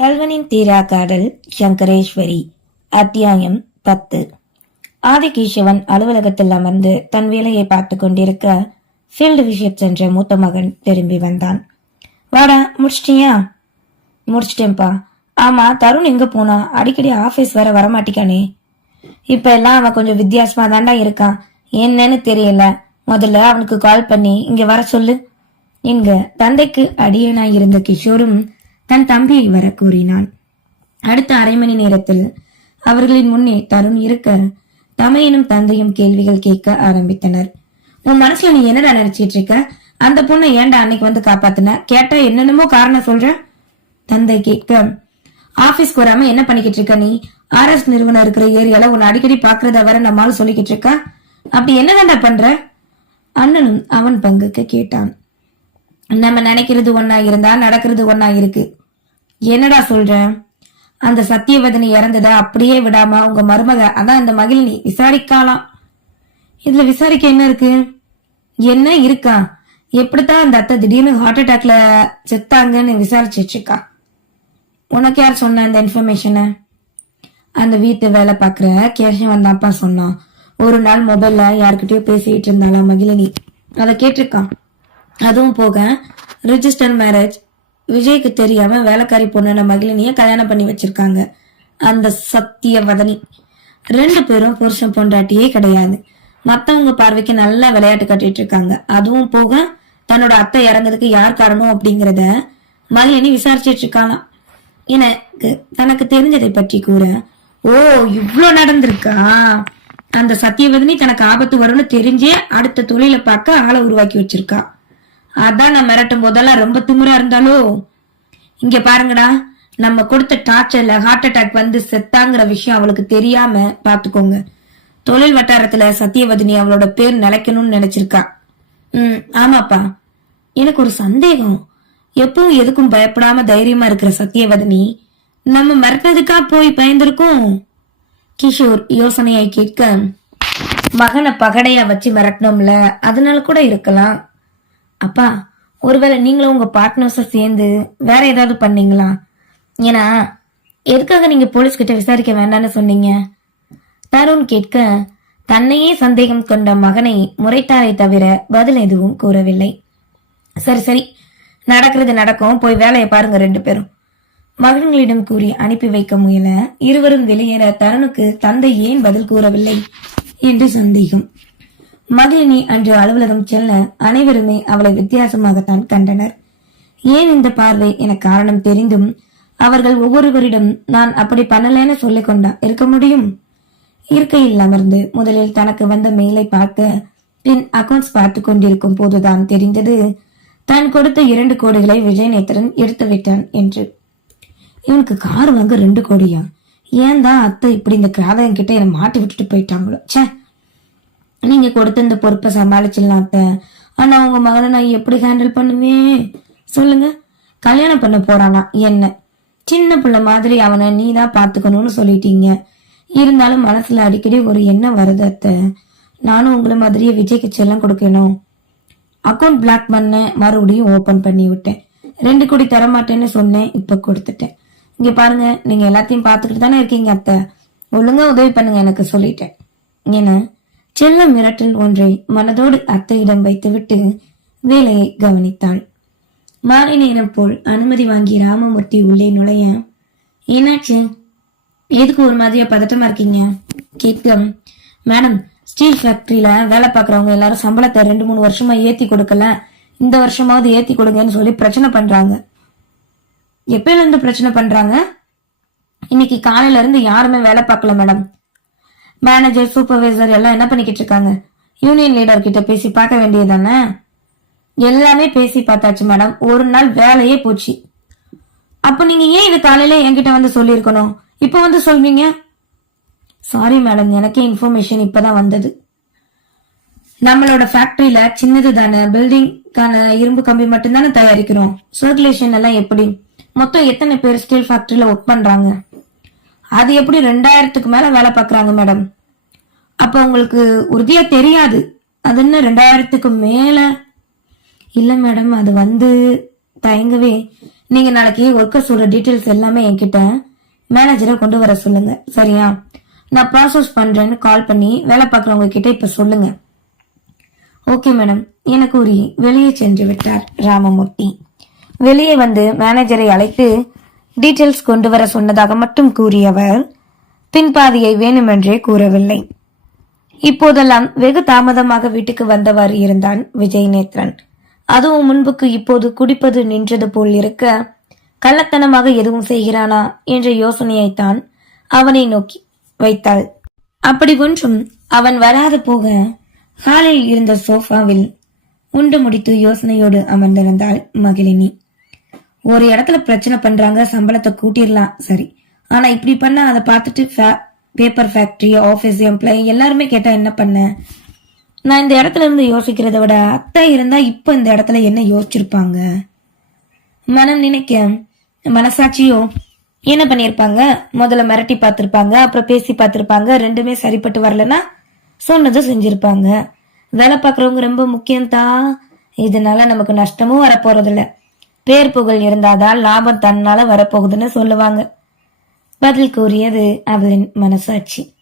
கல்வனின் தீரா காடல் சங்கரேஸ்வரி. அத்தியாயம் பத்து. ஆதிகேசவன் அலுவலகத்தில் அமர்ந்து தன் வேலையை பார்த்து கொண்டிருக்க ஃபீல்டு விஷயம் சென்ற மூத்த மகன் திரும்பி வந்தான். வாடா முடிச்சிட்டியா? முடிச்சிட்டேன்ப்பா. ஆமா தருண் எங்க போனா? அடிக்கடி ஆபீஸ் வர வரமாட்டிக்கானே. இப்ப எல்லாம் அவன் கொஞ்சம் வித்தியாசமா தாண்டா இருக்கான். என்னன்னு தெரியல. முதல்ல அவனுக்கு கால் பண்ணி இங்க வர சொல்லு. என்க தந்தைக்கு அடியனாய் இருந்த கிஷோரும் தன் தம்பியை வர கூறினான் அடுத்த அரை மணி நேரத்தில் அவர்களின் முன்னே தருண் இருக்க தமையனும் தந்தையும் கேள்விகள் கேட்க ஆரம்பித்தனர். உன் மனசுல நீ என்னடா நினைச்சிட்டு இருக்க? அந்த பொண்ணை ஏன்டா அன்னைக்கு வந்து காப்பாத்தின? கேட்டா என்னென்னமோ காரணம் சொல்ற? தந்தை கேட்க ஆபீஸ்க்கு வராம என்ன பண்ணிக்கிட்டு இருக்க நீ? ஆர்எஸ் நிறுவனம் இருக்கிற ஏரியால உன்னை அடிக்கடி பாக்குறத வர நம்மால சொல்லிக்கிட்டு இருக்கா? அப்படி என்னதான்டா பண்ற? அண்ணனும் அவன் பங்குக்கு கேட்டான். நம்ம நினைக்கிறது ஒன்னா இருந்தா நடக்கிறது ஒன்னா இருக்கு. என்னடா சொல்றேன் அந்த சத்தியவதனி இறந்ததை அப்படியே விடாம உங்க மருமக அதான் அந்த மகிழினி விசாரிக்கலாம் இதுல விசாரிக்க என்ன இருக்கு? என்ன இருக்கா? எப்படித்தான் அந்த அத்தை திடீர்னு ஹார்ட் அட்டாக்ல செத்தாங்கன்னு விசாரிச்சிட்டு இருக்கா உனக்கு யார் சொன்ன இந்த இன்ஃபர்மேஷனை அந்த வீட்டு வேலை பார்க்குற கேஷவன் தான்ப்பா சொன்னான். ஒரு நாள் மொபைல்ல யாருக்கிட்டயோ பேசிட்டு இருந்தாளாம் மகிழினி. அதை கேட்டிருக்கான். அதுவும் போக ரிஜிஸ்டர் மேரேஜ் விஜய்க்கு தெரியாம வேலைக்காரி பொண்ணு மகிழினிய கல்யாணம் பண்ணி வச்சிருக்காங்க. அந்த சத்தியவதனி. ரெண்டு பேரும் புருஷன் பொண்டாட்டியே கிடையாது. மத்தவங்க பார்வைக்கு நல்லா விளையாட்டு கட்டிட்டு இருக்காங்க. அதுவும் போக தன்னோட அத்தை இறந்ததுக்கு யார் காரணம் அப்படிங்கறத மகிழினி விசாரிச்சிட்டு இருக்காளாம். எனக்கு தனக்கு தெரிஞ்சதை பற்றி கூற ஓ இவ்ளோ நடந்திருக்கா? அந்த சத்தியவதனி தனக்கு ஆபத்து வரும்னு தெரிஞ்சே அடுத்த தொழிலை பார்க்க ஆளை உருவாக்கி வச்சிருக்கா. அதான் நான் மிரட்டும் போதெல்லாம் ரொம்ப திமிரா இருந்தாலோ? இங்க பாருங்கடா நம்ம கொடுத்த டார்ச்சர்ல ஹார்ட் அட்டாக் வந்து செத்தாங்கிற விஷயம் அவளுக்கு தெரியாம பாத்துக்கோங்க. தொழில் வட்டாரத்துல சத்தியவதினி அவளோட பேர் நிலைக்கணும்னு நினைச்சிருக்கா. ம் ஆமாப்பா. எனக்கு ஒரு சந்தேகம். எப்பவும் எதுக்கும் பயப்படாம தைரியமா இருக்கிற சத்தியவதினி நம்ம மிரட்டினதுக்கா போய் பயந்திருக்கோம்? கிஷோர் யோசனையை கேட்க மகனை பகடையா வச்சு மிரட்டணும்ல அதனால கூட இருக்கலாம். அப்பா ஒருவேளை நீங்களும் உங்க பார்ட்னர்ஸை சேர்ந்து வேற ஏதாவது பண்ணீங்களா? ஏன்னா எதுக்காக நீங்க போலீஸ் கிட்ட விசாரிக்க வேண்டாம்னு சொன்னீங்க? தருண் கேட்க தன்னையே சந்தேகம் கொண்ட மகனை முறைத்தாரை தவிர பதில் எதுவும் கூறவில்லை. சரி சரி. நடக்கிறது நடக்கும். போய் வேலையை பாருங்க ரெண்டு பேரும். மகன்களிடம் கூறி அனுப்பி வைக்க முயல இருவரும் வெளியேற தருணுக்கு தந்தை ஏன் பதில் கூறவில்லை? என்று சந்தேகம். மகிழினி அன்று அலுவலகம் செல்ல அனைவருமே அவளை வித்தியாசமாகத்தான் கண்டனர். ஏன் இந்த பார்வை என காரணம் தெரிந்தும் அவர்கள் ஒவ்வொருவரிடம் நான் அப்படி பண்ணலன்னு சொல்லிக் கொண்டா இருக்க முடியும்? இருக்கையில் அமர்ந்து முதலில் தனக்கு வந்த மெயிலை பார்க்க பின் அக்கௌண்ட்ஸ் பார்த்து கொண்டிருக்கும் போதுதான் தெரிந்தது தான் கொடுத்த இரண்டு கோடிகளை விஜயநேத்திரன் எடுத்து விட்டான் என்று. இவனுக்கு கார் வாங்க ரெண்டு கோடியா? ஏன் தான் அத்தை இப்படி இந்த கிராதகம் கிட்ட என்னை மாட்டி விட்டுட்டு போயிட்டாங்களோ? ச்சே! நீங்க கொடுத்த இந்த பொறுப்பை சமாளிச்சிடலாம் அத்தை. ஆனா உங்க மகனை நான் எப்படி ஹேண்டில் பண்ணுவேன்? சொல்லுங்க. கல்யாணம் பண்ண போறானா? என்ன? சின்ன பிள்ளை மாதிரி அவனை நீ தான் பாத்துக்கணும்னு சொல்லிட்டீங்க. இருந்தாலும் மனசுல அடிக்கடி ஒரு எண்ணம் வருது அத்தை. நானும் உங்களை மாதிரியே விஜய்க்கு செல்லம் கொடுக்கணும். அக்கௌண்ட் பிளாக் பண்ணேன் மறுபடியும் ஓபன் பண்ணி விட்டேன். ரெண்டு கோடி தரமாட்டேன்னு சொன்னேன் இப்ப கொடுத்துட்டேன். இங்க பாருங்க நீங்க எல்லாத்தையும் பாத்துக்கிட்டு தானே இருக்கீங்க அத்தை. ஒழுங்கா உதவி பண்ணுங்க எனக்கு சொல்லிட்டேன். என்ன செல்ல மிரட்டல் ஒன்றை மனதோடு அத்தையிடம் வைத்துவிட்டு வேலையை கவனித்தாள். மாலை நேரம் போல் அனுமதி வாங்கி ராமமூர்த்தி உள்ளே நுழைய என்னாச்சு? எதுக்கு ஒரு மாதிரியா பதட்டமா இருக்கீங்க? கேட்க மேடம் ஸ்டீல் ஃபேக்டரியில வேலை பார்க்கறவங்க எல்லாரும் சம்பளத்தை ரெண்டு மூணு வருஷமா ஏத்தி கொடுக்கல. இந்த வருஷமாவது ஏத்தி கொடுங்கன்னு சொல்லி பிரச்சனை பண்றாங்க. எப்பயில இருந்து பிரச்சனை பண்றாங்க? இன்னைக்கு காலையில இருந்து யாருமே வேலை பார்க்கல மேடம். மேனேஜர் சூப்பர்வைசர் எல்லாம் என்ன பண்ணிக்கிட்டு இருக்காங்க? யூனியன் லீடர் கிட்ட பேசி பார்க்க வேண்டியதானே எல்லாமே பேசி பார்த்தாச்சு மேடம் ஒரு நாள் வேலையே போச்சு. அப்ப நீங்க ஏன் இது காலையில என்கிட்ட வந்து சொல்லியிருக்கணும்? இப்போ வந்து சொல்வீங்க? சாரி மேடம் எனக்கே இன்ஃபர்மேஷன் இப்பதான் வந்தது. நம்மளோட ஃபேக்டரியில சின்னது தானே. பில்டிங்கான இரும்பு கம்பி மட்டும்தானே தயாரிக்கிறோம். சர்க்குலேஷன் எல்லாம் எப்படி? மொத்தம் எத்தனை பேர் ஸ்டீல் ஃபேக்டரியில ஒர்க் பண்றாங்க? அது எப்படி ரெண்டாயிரத்துக்கு மேல வேலை பாக்குறாங்க மேடம் அப்ப உங்களுக்கு உறுதியா தெரியாது. அது என்ன ரெண்டாயிரத்துக்கு மேல? இல்ல மேடம் அது வந்து தயங்கவே நீங்க நாளைக்கு ஒர்க்கர்ஸோட டீட்டெயில்ஸ் எல்லாமே என்கிட்ட மேனேஜரை கொண்டு வர சொல்லுங்க. சரியா? நான் ப்ராசஸ் பண்றேன்னு கால் பண்ணி வேலை பார்க்குறவங்க கிட்ட இப்ப சொல்லுங்க. ஓகே மேடம் என கூறி வெளியே சென்று விட்டார் ராமமூர்த்தி. வெளியே வந்து மேனேஜரை அழைத்து டீட்டெயில்ஸ் கொண்டு வர சொன்னதாக மட்டும் கூறியவர் பின்பாதியை வேணுமென்றே கூறவில்லை. இப்போதெல்லாம் வெகு தாமதமாக வீட்டுக்கு வந்தவாறு இருந்தான் விஜய் நேத்ரன் அதுவும் முன்புக்கு இப்போது குடிப்பது நின்றது போல் இருக்க கள்ளத்தனமாக எதுவும் செய்கிறானா என்ற யோசனையைத்தான் அவனை நோக்கி வைத்தாள். அப்படி ஒன்றும் அவன் வராது போக ஹாலில் இருந்த சோஃபாவில் உண்டு முடித்து யோசனையோடு அமர்ந்திருந்தாள் மகிழினி. ஒரு இடத்துல பிரச்சனை பண்றாங்க சம்பளத்தை கூட்டிடலாம் சரி. ஆனா இப்படி பண்ணா அதை பார்த்துட்டு பேப்பர் ஃபேக்டரி ஆஃபீஸ் எம்ப்ளாயி எல்லாருமே கேட்டால் என்ன பண்ண? நான் இந்த இடத்துல இருந்து யோசிக்கிறத விட அத்தை இருந்தால் இப்போ இந்த இடத்துல என்ன யோசிச்சிருப்பாங்க? மனம் நினைக்க மனசாட்சியோ என்ன பண்ணியிருப்பாங்க முதல்ல மிரட்டி பார்த்துருப்பாங்க அப்புறம் பேசி பார்த்துருப்பாங்க ரெண்டுமே சரிப்பட்டு வரலன்னா சொன்னதும் செஞ்சுருப்பாங்க. வேலை பார்க்குறவங்க ரொம்ப முக்கியம்தான் இதனால நமக்கு நஷ்டமும் வரப்போறதில்ல. பேர் புகழ் இருந்தாதான் லாபம் தன்னால வரப்போகுதுன்னு சொல்லுவாங்க. பதில் கூறியது அவளின் மனசாட்சி.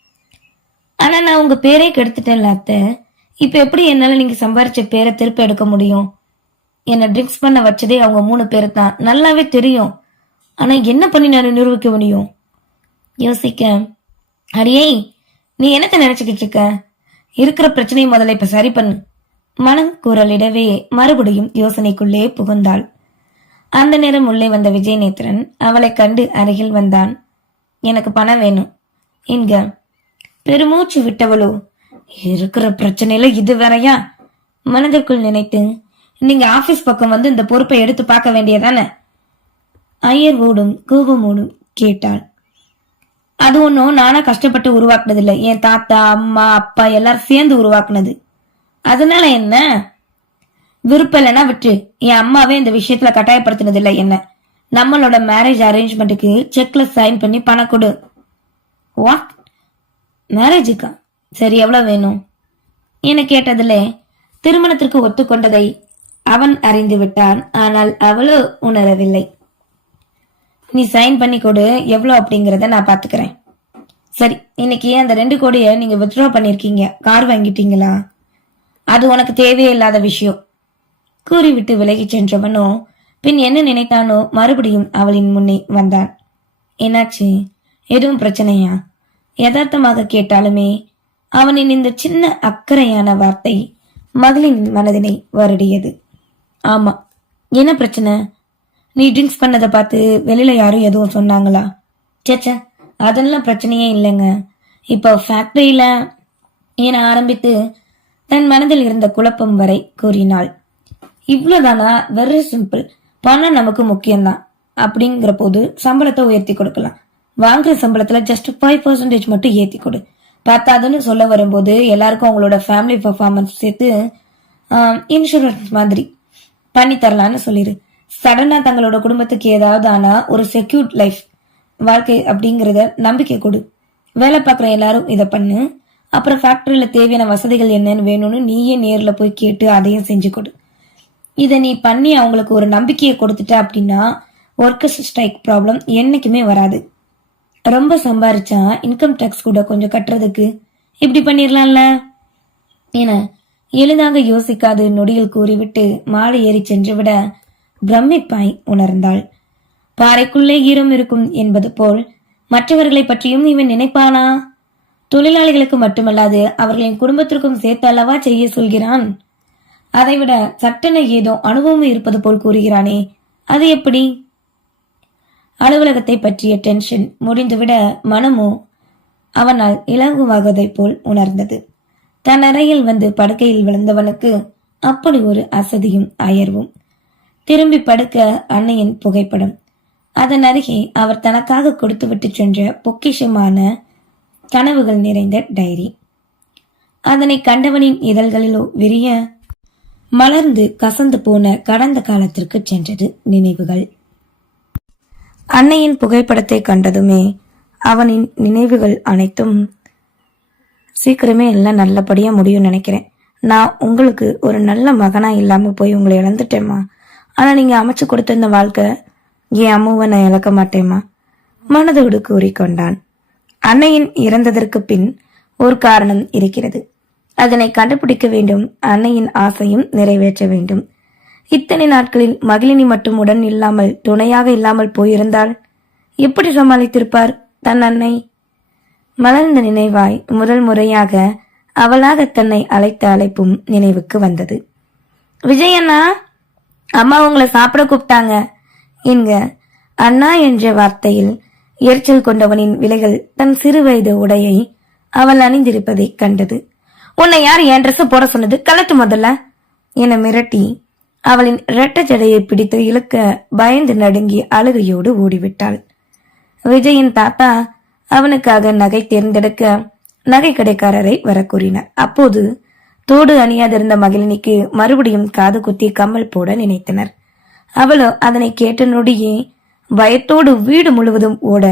ஆனா நான் உங்க பேரே கெடுத்துட்டேன்ல அத்தை. இப்ப எப்படி என்னால நீங்க சம்பாரிச்ச பேரை திருப்பி எடுக்க முடியும்? என்ன ட்ரிங்க்ஸ் பண்ண வச்சதே அவங்க மூணு பேர் தான். நல்லாவே தெரியும். ஆனா என்ன பண்ணி நான் நிரூபிக்க முடியும்? யோசிக்க அடியே நீ என்னத்தை நினைச்சுக்கிட்டு இருக்க? இருக்கிற பிரச்சனையை முதல்ல இப்ப சரி பண்ணு. மனம் குரலிடவே மறுபடியும் யோசனைக்குள்ளே புகுந்தாள். அந்த நேரம் உள்ளே வந்த விஜயநேத்திரன் அவளை கண்டு அருகில் வந்தான். எனக்கு பணம் வேணும். என்க பெருமூச்சு விட்டவளோ இருக்கிற பிரச்சனையில இது வேறையா? மனதிற்குள் நினைத்து நீங்க ஆபீஸ் பக்கம் வந்து இந்த பொறுப்பை எடுத்து பார்க்க வேண்டியதானே? ஐயர்வோடும் கோபமோடும் கேட்டாள். அது ஒன்றும் நானா கஷ்டப்பட்டு உருவாக்குனது இல்லை என் தாத்தா அம்மா அப்பா எல்லாரும் சேர்ந்து உருவாக்குனது. அதனால என்ன? விருப்பம் இல்லைன்னா விட்டு. என் அம்மாவே இந்த விஷயத்துல கட்டாயப்படுத்தினது இல்லை என்ன? நம்மளோட மேரேஜ் அரேஞ்ச்மெண்ட்டுக்கு செக்ல சைன் பண்ணி பணம் கொடு. வாட் மேரேஜுக்கா சரி எவ்வளோ வேணும்? என கேட்டதிலே திருமணத்திற்கு ஒத்துக்கொண்டதை அவன் அறிந்து விட்டான். ஆனால் அவளோ உணரவில்லை. நீ சைன் பண்ணி கொடு எவ்வளோ அப்படிங்கிறத நான் பார்த்துக்கிறேன். சரி இன்னைக்கு அந்த ரெண்டு கோடியை நீங்கள் வித்ட்ரா பண்ணியிருக்கீங்க கார் வாங்கிட்டீங்களா? அது உனக்கு தேவையே இல்லாத விஷயம். கூறிவிட்டு விலகி சென்றவனும் பின் என்ன நினைத்தானோ மறுபடியும் அவளின் முன்னே வந்தான் என்னாச்சு? எதுவும் பிரச்சனையா? யதார்த்தமாக கேட்டாலுமே அவனின் இந்த சின்ன அக்கறையான வார்த்தை மகளின் மனதினை வருடியது. ஆமா என்ன பிரச்சனை? நீ ட்ரிங்க்ஸ் பண்ணதை பார்த்து வெளியில யாரும் எதுவும் சொன்னாங்களா? சேச்ச அதெல்லாம் பிரச்சனையே இல்லைங்க. இப்போ ஃபேக்டரியில என ஆரம்பித்து தன் மனதில் இருந்த குழப்பம் வரை கூறினாள். இவ்வளோதானா வெரி சிம்பிள் பணம் நமக்கு முக்கியம்தான். அப்படிங்கிற போது சம்பளத்தை உயர்த்தி கொடுக்கலாம். வாங்குற சம்பளத்துல ஜஸ்ட் ஃபைவ் பர்சன்டேஜ் மட்டும் ஏத்தி கொடு. பத்தாதுன்னு சொல்ல வரும்போது எல்லாருக்கும் அவங்களோட ஃபேமிலி பர்ஃபார்மன்ஸ் சேர்த்து இன்சூரன்ஸ் மாதிரி பண்ணி தரலான்னு சொல்லிடு சடனா தங்களோட குடும்பத்துக்கு ஏதாவது ஆனா ஒரு செக்யூர்ட் லைஃப் வாழ்க்கை அப்படிங்கறத நம்பிக்கை கொடு. வேலை பார்க்குற எல்லாரும் இதை பண்ணு. அப்புறம் ஃபேக்டரியில தேவையான வசதிகள் என்னன்னு வேணும்னு நீயே நேரில் போய் கேட்டு அதையும் செஞ்சு கொடு. இதை நீ பண்ணி அவங்களுக்கு ஒரு நம்பிக்கையை கொடுத்துட்ட அப்படின்னா ஒர்க்கர்ஸ் ஸ்ட்ரைக் ப்ராப்ளம் என்றைக்குமே வராது. ரொம்ப சம்பாரிச்சா இன்கம் டேக்ஸ் கூட கொஞ்சம் கட்டுறதுக்கு இப்படி பண்ணிடலாம்ல என எளிதாக யோசிக்காது நொடியில் கூறிவிட்டு மாலை ஏறி சென்றுவிட பிரமிப்பாய் உணர்ந்தாள். பாறைக்குள்ளே ஈரம் இருக்கும் என்பது போல் மற்றவர்களை பற்றியும் இவன் நினைப்பானா? தொழிலாளிகளுக்கு மட்டுமல்லாது அவர்களின் குடும்பத்திற்கும் சேர்த்து அல்லவா செய்ய சொல்கிறான்? அதைவிட சட்டென ஏதோ அனுபவம் இருப்பது போல் கூறுகிறானே. அது எப்படி? அலுவலகத்தை பற்றிய டென்ஷன் முடிந்துவிட மனமோ அவனால் இலகுவாகதைப் போல் உணர்ந்தது. தன் அறையில் வந்து படுக்கையில் விழுந்தவனுக்கு அப்படி ஒரு அசதியும் அயர்வும். திரும்பி படுக்க அன்னையின் புகைப்படம். அதன் அருகே அவர் தனக்காக கொடுத்துவிட்டு சென்ற பொக்கிஷமான கனவுகள் நிறைந்த டைரி. அதனை கண்டவனின் இதழ்களிலோ விரிய மலர்ந்து கசந்து போன கடந்த காலத்திற்கு சென்றது நினைவுகள். அன்னையின் புகைப்படத்தை கண்டதுமே அவனின் நினைவுகள் அனைத்தும் சீக்கிரமே எல்லாம் நல்லபடியா முடியும் நினைக்கிறேன். நான் உங்களுக்கு ஒரு நல்ல மகனா இல்லாம போய் உங்களை இழந்துட்டேம்மா. ஆனா நீங்க அமைச்சு கொடுத்த இந்த வாழ்க்கை என் அம்முவை நான் இழக்க மாட்டேமா மனதோடு கூறிக்கொண்டான். அன்னையின் இறந்ததற்கு பின் ஒரு காரணம் இருக்கிறது. அதனை கண்டுபிடிக்க வேண்டும். அன்னையின் ஆசையும் நிறைவேற்ற வேண்டும். இத்தனை நாட்களில் மகிழினி மட்டும் உடன் இல்லாமல் துணையாக இல்லாமல் போயிருந்தால் எப்படி சமாளித்திருப்பார் தன் அன்னை? மலர்ந்த நினைவாய் முதல் முறையாக அவளாக தன்னை அழைத்த அழைப்பும் நினைவுக்கு வந்தது. விஜய் அண்ணா அம்மா உங்களை சாப்பிட கூப்பிட்டாங்க என்க அண்ணா என்ற வார்த்தையில் எரிச்சல் கொண்டவனின் விலைகள் தன் சிறுவயது உடையை அவள் அணிந்திருப்பதை கண்டது. உன்னை யார் என் ட்ரெஸ் போட சொன்னது? கலட்டு முதல்ல. என மிரட்டி அவளின் இரட்ட ஜடையை பிடித்து இழுக்க பயந்து நடுங்கி அழுகையோடு ஓடிவிட்டாள். விஜயின் தாத்தா அவனுக்காக நகை தேர்ந்தெடுக்க நகை கடைக்காரரை வர கூறினார் அப்போது தோடு அணியாதிருந்த மகிழினிக்கு மறுபடியும் காது குத்தி கம்மல் போட நினைத்தனர். அவளோ அதனை கேட்ட நொடியே பயத்தோடு வீடு முழுவதும் ஓட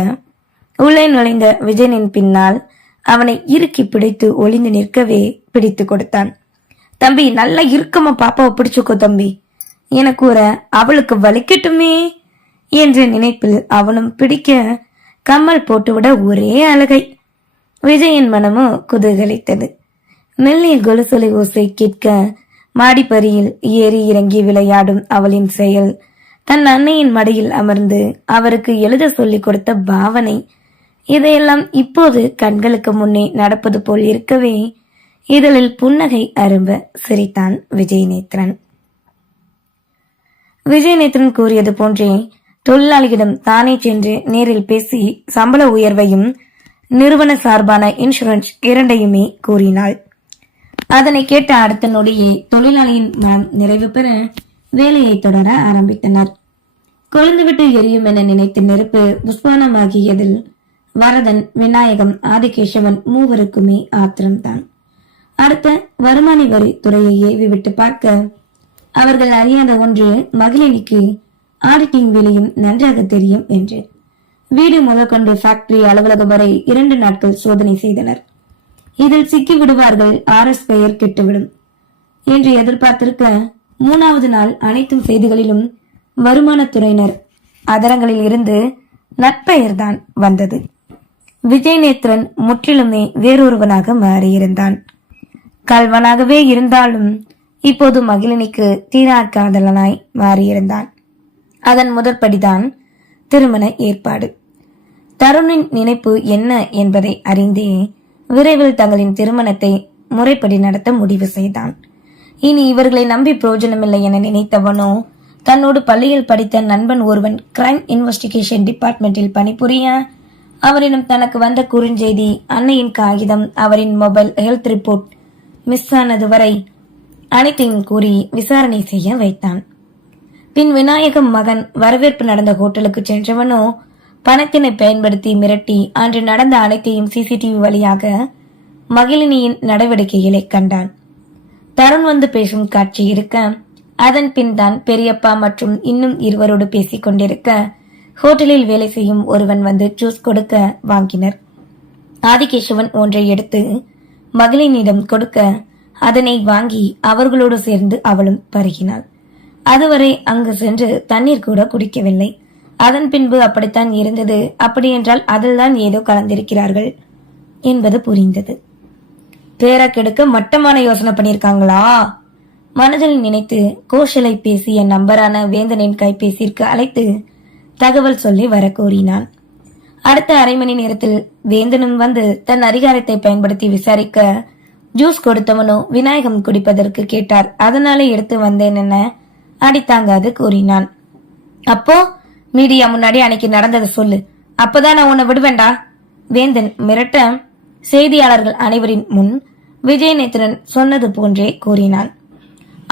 உள்ளே நுழைந்த விஜயனின் பின்னால் அவனை இறுக்கி பிடித்து ஒளிந்து நிற்கவே பிடித்து கொடுத்தான். தம்பி நல்லா இறுக்கமா பாப்பாவை பிடிச்சுக்கோ தம்பி. என கூற அவளுக்கு வலிக்கட்டுமே என்ற நினைப்பில் அவனும் பிடிக்க கம்மல் போட்டுவிட ஒரே அழகை. விஜயின் மனமோ குதூகலித்தது. மெல்லிய கொலுசொலி ஓசை கேட்க மாடிப்பரியில் ஏறி இறங்கி விளையாடும் அவளின் செயல் தன் அன்னையின் மடியில் அமர்ந்து அவருக்கு எழுத சொல்லிக் கொடுத்த பாவனை இதையெல்லாம் இப்போது கண்களுக்கு முன்னே நடப்பது போல் இருக்கவே இதழில் புன்னகை அரும்ப சிரித்தான் விஜயநேத்திரன். விஜயநேத்திரன் கூறியது போன்றே தொழிலாளியிடம் தானே சென்று நேரில் பேசி சம்பள உயர்வையும் நிறுவன சார்பான இன்சூரன்ஸ் இரண்டையுமே கூறினாள். அதனை கேட்ட அடுத்த நொடியே தொழிலாளியின் மனம் நிறைவு பெற வேலையை தொடர ஆரம்பித்தனர். கொழுந்துவிட்டு எரியும் என நினைத்த நெருப்பு புஷ்பானமாகியதில் வரதன் விநாயகம் ஆதிகேசவன் மூவருக்குமே ஆத்திரம்தான். அடுத்த வருமான வரி துறையை ஏவி விட்டு பார்க்க. அவர்கள் அறியாத ஒன்று மகிழினிக்கு ஆடிட்டிங் வேலையும் நன்றாக தெரியும் என்று. வீடு முதற்கொண்டு ஃபேக்டரி அலுவலகம் வரை இரண்டு நாட்கள் சோதனை செய்தனர். இதில் சிக்கி விடுவார்கள் ஆர்எஸ் பெயர் கெட்டுவிடும். என்று எதிர்பார்த்திருக்க மூணாவது நாள் அனைத்து செய்திகளிலும் வருமானத்துறையினர் அதரங்களில் இருந்து நட்பெயர்தான் வந்தது. விஜயநேத்திரன் முற்றிலுமே வேறொருவனாக மாறியிருந்தான். கல்வனாகவே இருந்தாலும் இப்போது மகிழினிக்கு தீரா காதலனாய் மாறியிருந்தான். அதன் முதற்படிதான் திருமண ஏற்பாடு. தருணின் நினைப்பு என்ன என்பதை அறிந்தே விரைவில் தங்களின் திருமணத்தை முறைப்படி நடத்த முடிவு செய்தான். இனி இவர்களை நம்பி பிரயோஜனமில்லை என நினைத்தவனோ தன்னோடு பள்ளியில் படித்த நண்பன் ஒருவன் கிரைம் இன்வெஸ்டிகேஷன் டிபார்ட்மெண்டில் பணிபுரிய அவரிடம் தனக்கு வந்த குறுஞ்செய்தி அன்னையின் காகிதம் அவரின் மொபைல் ஹெல்த் ரிப்போர்ட் மிஸ் ஆனது வரை அனைத்தையும் கூறி விசாரணை செய்ய வைத்தான். பின் விநாயகம் மகன் வரவேற்பு நடந்த ஹோட்டலுக்கு சென்றவனோ பணத்தினை பயன்படுத்தி மிரட்டி அன்று நடந்த அனைத்தையும் சிசிடிவி வழியாக மகிழினியின் நடவடிக்கைகளை கண்டான். தருண் வந்து பேசும் காட்சி இருக்க அதன் பின் தான் பெரியப்பா மற்றும் இன்னும் இருவரோடு பேசிக் கொண்டிருக்க ஹோட்டலில் வேலை செய்யும் ஒருவன் வந்து ஜூஸ் கொடுக்க வாங்கினர். ஆதிகேசவன் ஒன்றை எடுத்து மகளினிடம் கொடுக்க அதனை வாங்கி அவர்களோடு சேர்ந்து அவளும் பருகினாள். அதுவரை அங்கு சென்று தண்ணீர் கூட குடிக்கவில்லை. அதன் பின்பு அப்படித்தான் இருந்தது. அப்படியென்றால் அதில்தான் ஏதோ கலந்திருக்கிறார்கள் என்பது புரிந்தது. பேர கெடுக்க மட்டமான யோசனை பண்ணியிருக்காங்களா? மனதில் நினைத்து கோஷலை பேசிய நம்பரான வேந்தனின் கைபேசிற்கு அழைத்து தகவல் சொல்லி வர கூறினான் அடுத்த அரை மணி நேரத்தில் வேந்தனும் வந்து தன் அதிகாரத்தை பயன்படுத்தி விசாரிக்க ஜூஸ் கொடுத்தவனோ விநாயகம் குடிப்பதற்கு கேட்டார். அதனாலே எடுத்து வந்தேன் என அடித்தாங்காது கூறினான். அப்போ மீடியா முன்னாடி அன்னைக்கு நடந்ததை சொல்லு. அப்பதான் நான் உன்னை விடுவேண்டா வேந்தன் மிரட்ட செய்தியாளர்கள் அனைவரின் முன் விஜயநேத்திரன் சொன்னது போன்றே கூறினான்.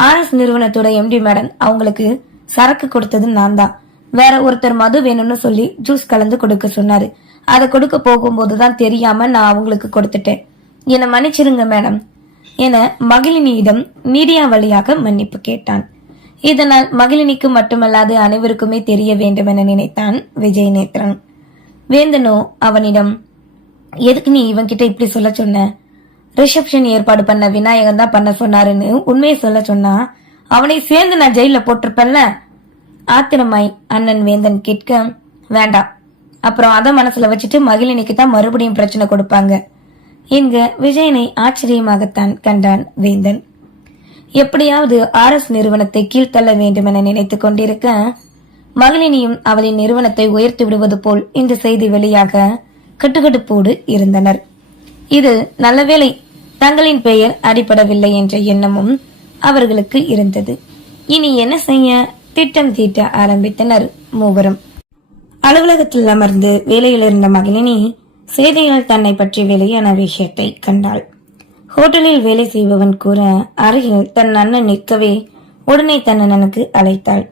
ஆர்எஸ் நிறுவனத்தோட எம்டி மேடம் அவங்களுக்கு சரக்கு கொடுத்தது நான் தான் வேற ஒருத்தர் மது வேணும்னு சொல்லி ஜூஸ் கலந்து கொடுக்க சொன்னாரு. அதை கொடுக்க போகும்போது தான் தெரியாம நான் அவங்களுக்கு கொடுத்துட்டேன். என்னை மன்னிச்சிருங்க மேடம் என மகிழினியிடம் மீடியா வழியாக மன்னிப்பு கேட்டான். இதனால் மகிழினிக்கு மட்டுமல்லாது அனைவருக்குமே தெரிய வேண்டும் என நினைத்தான் விஜய் நேத்ரன் வேந்தனோ அவனிடம் எதுக்கு நீ இவன்கிட்ட இப்படி சொல்ல சொன்ன? ரிசப்ஷன் ஏற்பாடு பண்ண விநாயகன் தான் பண்ண சொன்னாருன்னு உண்மையை சொல்ல சொன்னா அவனை சேர்ந்து நான் ஜெயில போட்டிருப்பேன்ல ஆத்திரமாய் அண்ணன் வேந்தன் கேட்க வேண்டாம். அப்புறம் அதை மனசுல வச்சுட்டு மகிழினிக்கு தான் மறுபடியும் பிரச்சனை கொடுப்பாங்க. என்க விஜயனை ஆச்சரியமாகத்தான் கண்டான் வேந்தன். எப்படியாவது ஆர்எஸ் நிறுவனத்தை கீழ்த்தள்ள வேண்டும் என நினைத்து கொண்டிருக்க மகளினியும் அவளின் நிறுவனத்தை உயர்த்தி விடுவது போல் இந்த செய்தி வெளியாக கட்டுக்கட்டுப்போடு இருந்தனர். இது நல்லவேளை தங்களின் பெயர் அடிபடவில்லை என்ற எண்ணமும் அவர்களுக்கு இருந்தது. இனி என்ன செய்ய திட்டம் தீட்ட ஆரம்பித்தனர் மூவரும். அலுவலகத்தில் அமர்ந்து வேலையில் இருந்த மகளினி சேதையால் தன்னை பற்றி வெளியான விஷயத்தை கண்டாள். ஹோட்டலில் வேலை செய்பவன் கூற அருகில் தன் அண்ணன் நிற்கவே உடனே தன் அண்ணனுக்கு அழைத்தாள்.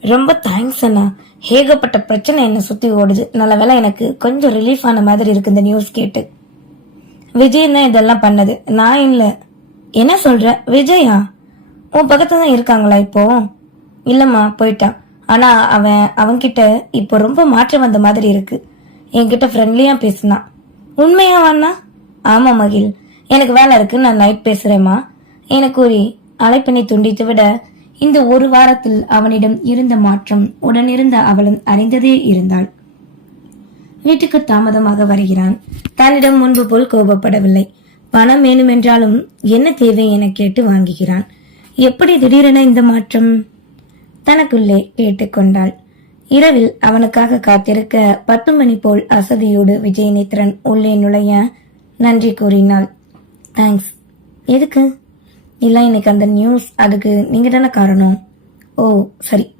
ரொம்ப தேங்க்ஸ் அண்ணா. ஏகப்பட்ட பிரச்சனை என்ன சுத்தி ஓடுது. நல்ல வேளை எனக்கு கொஞ்சம் ரிலீஃப் ஆன மாதிரி இருக்கு இந்த நியூஸ் கேட்டு. விஜய் தான் இதெல்லாம் பண்ணது? நான் இல்ல. என்ன சொல்ற? விஜயா? உன் பக்கத்துல தான் இருக்காங்களா இப்போ? இல்லம்மா போயிட்டான். ஆனா அவன் அவன்கிட்ட இப்போ ரொம்ப மாற்றம் வந்த மாதிரி இருக்கு. என்கிட்ட ஃப்ரெண்ட்லியா பேசினான். உண்மையா வாண்ணா ஆமா மகிழ். எனக்கு வேலை இருக்கு நான் நைட் பேசுறேம்மா. என கூறி அழைப்பினை துண்டித்து விட இந்த ஒரு வாரத்தில் அவனிடம் இருந்த மாற்றம் உடனிருந்த அவளும் அறிந்ததே இருந்தாள். வீட்டுக்கு தாமதமாக வருகிறான். தன்னிடம் முன்பு போல் கோபப்படவில்லை. பணம் வேணுமென்றாலும் என்ன தேவை என கேட்டு வாங்குகிறான். எப்படி திடீரென இந்த மாற்றம்? தனக்குள்ளே கேட்டுக்கொண்டாள். இரவில் அவனுக்காக காத்திருக்க பத்து மணி போல் அசதியோடு விஜயநேத்ரன் உள்ளே நுழைய நன்றி கூறினாள். தேங்க்ஸ் எதுக்கு? இல்லை இன்னைக்கு அந்த நியூஸ் அதுக்கு நீங்க தானே காரணம்? ஓ சரி.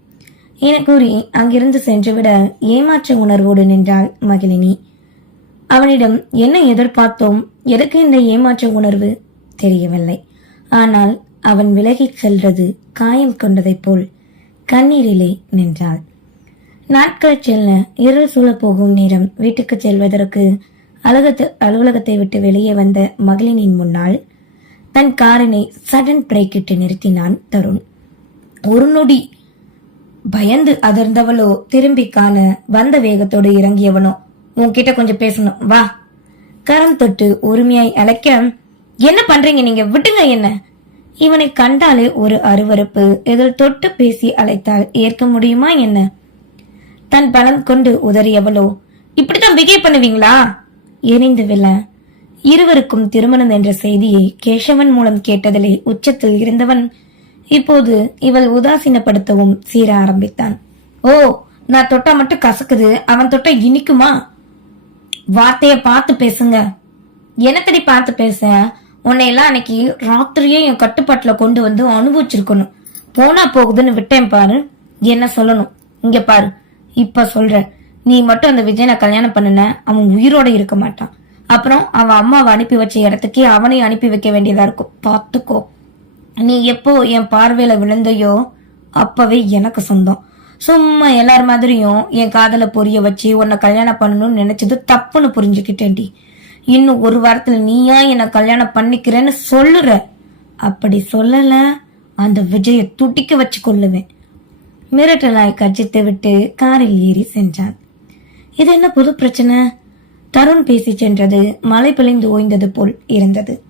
என கூறி அங்கிருந்து சென்றுவிட ஏமாற்ற உணர்வோடு நின்றாள் மகிழினி. அவனிடம் என்ன எதிர்பார்த்தோம்? எதற்கு இந்த ஏமாற்ற உணர்வு? தெரியவில்லை. ஆனால் அவன் விலகிச் செல்றது காயம் கொண்டதைப் போல். கண்ணீரிலே நின்றாள். நாட்கள் செல்ல இருள் சூழப் போகும் நேரம் வீட்டுக்கு செல்வதற்கு அலுகத்து அலுவலகத்தை விட்டு வெளியே வந்த மகளினின் முன்னால் தன் காரினை சடன் பிரேக்கிட்டு நிறுத்தினான் தருண். ஒரு நொடி பயந்து அதிர்ந்தவளோ திரும்பி காண வந்த வேகத்தோடு இறங்கியவனோ உன்கிட்ட கொஞ்சம் பேசணும் வா. கரம் தொட்டு உரிமையாய் அழைக்க என்ன பண்றீங்க நீங்க? விட்டுங்க என்ன. இவனை கண்டாலே ஒரு அருவருப்பு. இதில் தொட்டு பேசி அழைத்தால் ஏற்க முடியுமா என்ன? தன் பலம் கொண்டு உதறியவளோ இப்படித்தான் பிகேவ் பண்ணுவீங்களா? எரிந்து விழ. இருவருக்கும் திருமணம் என்ற செய்தியை கேசவன் மூலம் கேட்டதிலே உச்சத்தில் இருந்தவன் இப்போது இவள் உதாசீனப்படுத்தவும் சீர ஆரம்பித்தான். ஓ நான் தொட்டா மட்டும் கசக்குது. அவன் தொட்டா இனிக்குமா? வார்த்தைய பார்த்து பேசுங்க. என்னத்தடி பார்த்து பேச? உன்னையெல்லாம் அன்னைக்கு ராத்திரியே என் கட்டுப்பாட்டுல கொண்டு வந்து அனுபவிச்சிருக்கணும். போனா போகுதுன்னு விட்டேன் பாரு. என்ன சொல்லணும்? இங்க பாரு. இப்ப சொல்ற. நீ மட்டும் அந்த விஜயனை கல்யாணம் பண்ணின அவன் உயிரோட இருக்க மாட்டான். அப்புறம் அவன் அம்மாவை அனுப்பி வச்ச இடத்துக்கே அவனையும் அனுப்பி வைக்க வேண்டியதா இருக்கும். பார்த்துக்கோ நீ எப்போ என் பார்வையில விழுந்தையோ அப்பவே எனக்கு சொந்தம். சும்மா எல்லார் மாதிரியும் என் காதல பொரிய வச்சு உன்னை கல்யாணம் பண்ணணும்னு நினைச்சது தப்புன்னு புரிஞ்சுக்கிட்டேன்டி. இன்னும் ஒரு வாரத்துல நீயா என்ன கல்யாணம் பண்ணிக்கிறேன்னு சொல்லுற. அப்படி சொல்லல. அந்த விஜய துடிக்க வச்சு கொள்ளுவேன் மிரட்டலாய் கர்ஜித்து விட்டு காரில் ஏறி சென்றான். இது என்ன புது பிரச்சனை? தருண் பேசி சென்றது மழை பொழிந்து ஓய்ந்தது போல் இருந்தது.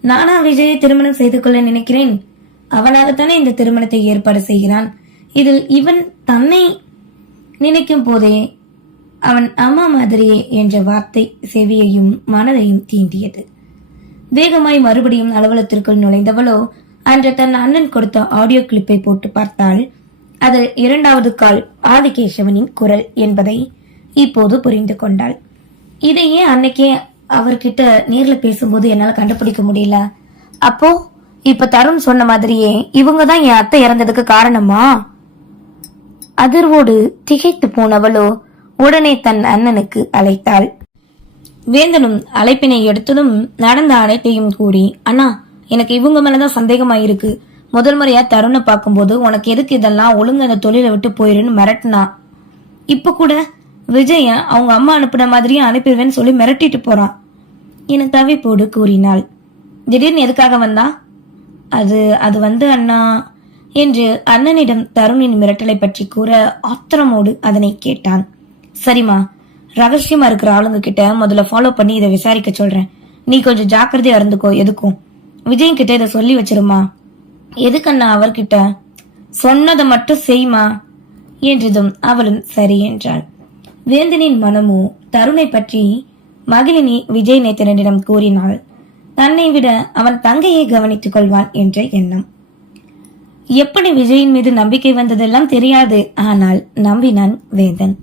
நானா விஜயை திருமணம் செய்து கொள்ள நினைக்கிறேன். அவனாகத்தானே இந்த திருமணத்தை ஏற்பாடு செய்கிறான். இதில் இவன் தன்னை நினைக்கும் போதே அவன் அம்மா மாதிரியே என்ற வார்த்தை செவியையும் மனதையும் தீண்டியது. வேகமாய் மறுபடியும் அலுவலகத்திற்குள் நுழைந்தவளோ அன்று தன் அண்ணன் கொடுத்த ஆடியோ கிளிப்பை போட்டு பார்த்தாள். அது இரண்டாவது கால் ஆதிகேசவனின் குரல் என்பதை இப்போது புரிந்து கொண்டாள். இதையே அன்னைக்கே அவர்கிட்ட நேர்ல பேசும்போது என்னால் கண்டுபிடிக்க முடியல? அப்போ இப்ப தருண் சொன்ன மாதிரியே இவங்க தான் என் அத்தை இறந்ததுக்கு காரணமா? அதிர்வோடு திகைத்து போனவளோ உடனே தன் அண்ணனுக்கு அழைத்தாள். வேந்தனும் அழைப்பினை எடுத்ததும் நடந்த அனைத்தையும் கூறி அண்ணா எனக்கு இவங்க மேலதான் சந்தேகமாயிருக்கு முதல் முறையா தருணை பார்க்கும்போது உனக்கு எதுக்கு இதெல்லாம் ஒழுங்கு அந்த தொழிலை விட்டு போயிருன்னு மிரட்டினா? இப்ப கூட விஜய அவங்க அம்மா அனுப்புன மாதிரியே அனுப்பிடுவேன்னு சொல்லி மிரட்டிட்டு போறான். என தவிப்போடு கூறினாள். திடீர்னு எதுக்காக வந்தா? அது அது வந்து அண்ணா என்று அண்ணனிடம் தருணின் மிரட்டலை பற்றி கூற ஆத்திரமோடு அதனை கேட்டான். சரிம்மா. ரகசியமா இருக்கிற ஆளுங்க கிட்ட முதல்ல ஃபாலோ பண்ணி இதை விசாரிக்க சொல்றேன். நீ கொஞ்சம் ஜாக்கிரதையா இருந்துக்கோ எதுக்கும். விஜய் கிட்ட இதை சொல்லி வச்சிருமா? எதுக்கு அண்ணா அவர்கிட்ட? சொன்னதை மட்டும் செய்மா? என்றதும் அவளும் சரி என்றாள். வேந்தனின் மனமோ தருணை பற்றி மகிழினி விஜய் நேத்திரனிடம் கூறினாள். தன்னை விட அவன் தங்கையை கவனித்துக் கொள்வான் என்ற எண்ணம். எப்படி விஜயின் மீது நம்பிக்கை வந்ததெல்லாம் தெரியாது ஆனால் நம்பினான் வேந்தன்.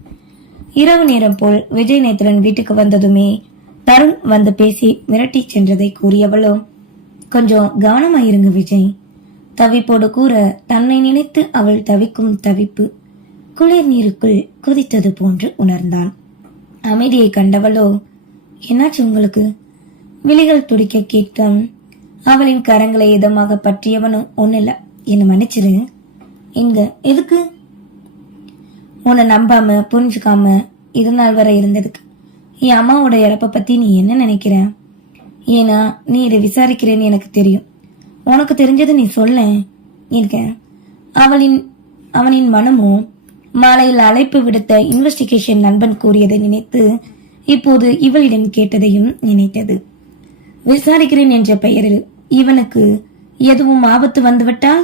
இரவு நேரம் போல் விஜய் நேத்திரன் வீட்டுக்கு வந்ததுமே தருண் வந்து பேசி மிரட்டி சென்றதை கூறியவளோ கொஞ்சம் கவனமாயிருங்க விஜய். தவிப்போடு கூற தன்னை நினைத்து அவள் தவிக்கும் தவிப்பு குளிர் நீருக்குள் குதித்தது போன்று உணர்ந்தான். அமைதியை கண்டவளோ என்னாச்சு உங்களுக்கு? விழிகள் துடிக்க கேட்க அவளின் கரங்களை இதமாக பற்றியவனும் ஒன்னில்ல என்ன மன்னிச்சிரு. இங்க எதுக்கு? உன்னை நம்பாம புரிஞ்சுக்காம இது நாள் வரை இருந்ததுக்கு என் அம்மாவோட இறப்ப பத்தி நீ என்ன நினைக்கிற? ஏன்னா நீ இதை விசாரிக்கிறேன்னு எனக்கு தெரியும். உனக்கு தெரிஞ்சது நீ சொல்ல இருக்கேன் அவளின் அவனின் மனமும் மாலையில் அழைப்பு விடுத்த இன்வெஸ்டிகேஷன் நண்பன் கூறியதை நினைத்து இப்போது இவளிடம் கேட்டதையும் நினைத்தது. விசாரிக்கிறேன் என்ற பெயரில் இவனுக்கு எதுவும் ஆபத்து வந்துவிட்டால்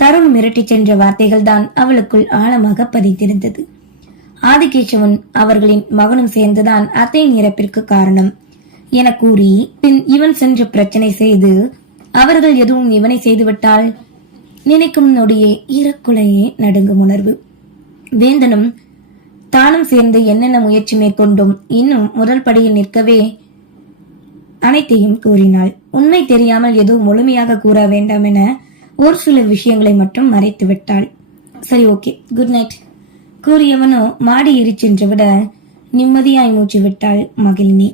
தருண் மிரட்டிச் சென்ற வார்த்தைகள் தான் அவளுக்குள் ஆழமாக பதித்திருந்தது. ஆதிகேசவன் அவர்களின் மகனும் சேர்ந்துதான் அத்தையின் இறப்பிற்கு காரணம். என கூறி பின் இவன் சென்று பிரச்சனை செய்து அவர்கள் எதுவும் இவனை செய்துவிட்டால் நினைக்கும் நொடியே ஈரக்குலையே நடுங்கும் உணர்வு. வேந்தனும் தானும் சேர்ந்து என்னென்ன முயற்சி மேற்கொண்டும் இன்னும் முதல் படியில் நிற்கவே அனைத்தையும் கூறினாள். உண்மை தெரியாமல் எதுவும் முழுமையாக கூற வேண்டாம் என ஒரு சில விஷயங்களை மட்டும் மறைத்து விட்டாள். சரி ஓகே. குட் நைட் கூறியவனோ மாடி ஏறி சென்று விட நிம்மதியாய் மூச்சு விட்டாள் மகிழினி.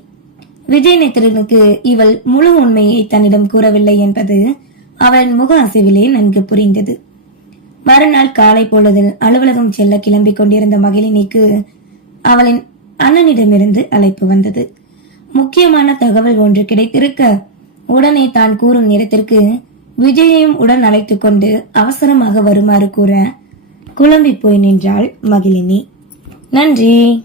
விஜய் நேத்திரனுக்கு இவள் முழு உண்மையை தன்னிடம் கூறவில்லை என்பது அவளின் முக அசைவிலே நன்கு புரிந்தது. மறுநாள் காலை பொழுதில் அலுவலகம் செல்ல கிளம்பிக் கொண்டிருந்த மகிழினிக்கு அவளின் அண்ணனிடமிருந்து அழைப்பு வந்தது. முக்கியமான தகவல் ஒன்று கிடைத்திருக்க உடனே தான் கூறும் நேரத்திற்கு விஜயையும் உடன் அழைத்துக் கொண்டு அவசரமாக வருமாறு கூற குழம்பி போய் நின்றாள் மகிழினி. நன்றி.